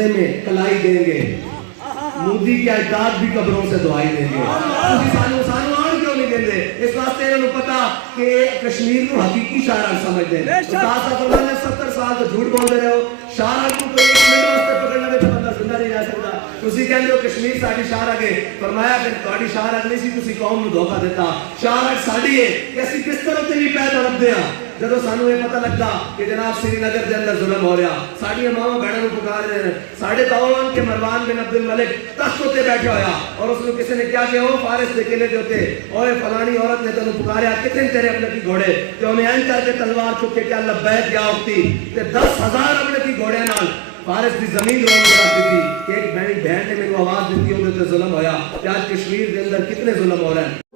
रोजे में कलाई देंगे, मोदी के अजदाद भी कब्रों से दुआई देंगे। सानू सानू आन क्यों नहीं देंगे? इस वास्ते इन्होंने पता कि कश्मीर को हकीकी शाहरा समझते हैं। 70 साल तो झूठ बोलते रहे हो, शाहरा को कोई एक मिनट वास्ते पकड़ना भी तो बंदा जिंदा नहीं रह सकता। तुसी कहंदे हो कश्मीर साडी शाहरा के, फरमाया कि ਤੁਹਾਡੀ शाहरा नहीं सी, तुसी कौम ਨੂੰ धोखा देता। शाहरा साडी है कि ਅਸੀਂ किस तरह ते नहीं पैदा रखते हैं। ਜਦੋਂ ਸਾਨੂੰ ਇਹ ਪਤਾ ਲੱਗਾ ਕਿ ਜਨਾਬ श्रीनगर ਦੇ ਅੰਦਰ ਜ਼ੁਲਮ ਹੋ ਰਿਹਾ, ਸਾਡੀਆਂ ਮਾਵਾਂ ਭੈਣਾਂ ਨੂੰ ਪੁਕਾਰ ਰਹੇ ਨੇ। ਸਾਡੇ ਤਾਊਨ के मरवान बिन अब्दुल मलिक तख्त उत्ते बैठा होया और उसने किसी ने क्या किया, ओ फारिस दे किले दे उत्ते, ओए फलानी औरत ने तन्नू पुकारिया, कितने तेरे अपने की घोड़े ते उन्हें ऐन करके तलवार चुक के क्या लब्बैक या उठती ते 10,000 अपने की घोड़े नाल फारिस की जमीन रोक रखती थी कि एक बहन ने मेरे को आवाज दी, उन्हें जुल्म होया। आज कश्मीर के अंदर कितने जुल्म हो रहे हैं।